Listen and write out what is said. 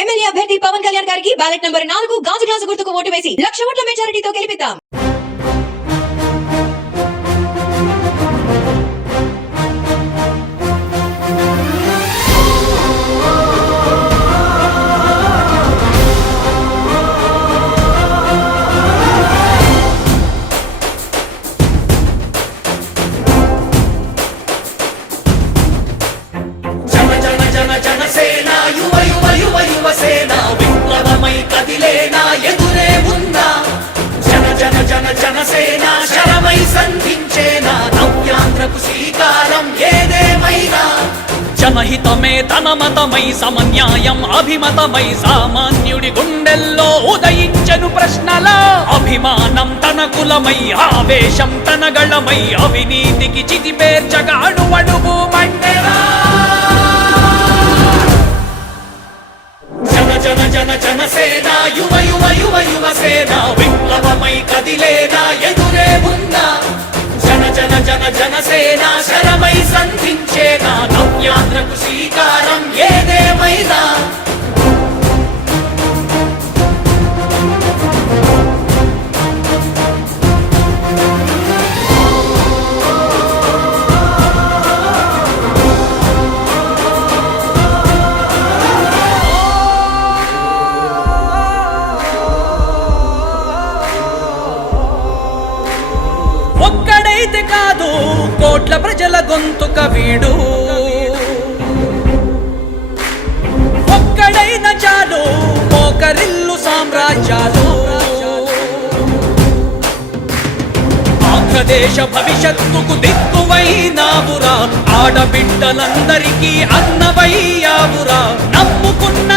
MLA అభ్యర్థి పవన్ కళ్యాణ్ గారికి ballot number 4 గాజు గ్లాసు గుర్తుకు ఓటు వేసి 1,00,000 ఓట్ల మెజారిటీతో గెలిపిద్దాం. జనసేన యువ యువ యువ యువసేన విప్లవమై కదిలేనా ఎదురే ఉందా జన జన జన జనసేన శరమై సంధించేనా నవ్యాంధ్రకు శ్రీకారం ఏదేమైనా జనహితమే తన మతమై సమన్యాయం అభిమతమై సామాన్యుడి గుండెల్లో ఉదయించెను ప్రశ్నల అభిమానం తన కులమై ఆవేశం తన గళమై అవినీతికి చితిపేర్చగా అడువడుగు మండెరా జన జన జనసేన యువ యువ యువ యువసేన విప్లవమై కదిలేనా ఎదురే ఉందా జన జన జన జనసేన శరమై సంధించేనా నవ్యాంధ్రకు శ్రీకారం ఏదేమైనా ఒక్కడైతే కాదు కోట్ల ప్రజల గొంతుక వీడు ఒక్కడైన చాలు మోకరిల్లు సామ్రాజ్యాలు ఆంధ్రదేశ భవిష్యత్తుకు దిక్కువైనావురా ఆడబిడ్డలందరికీ అన్నవయ్యావురా నమ్ముకున్న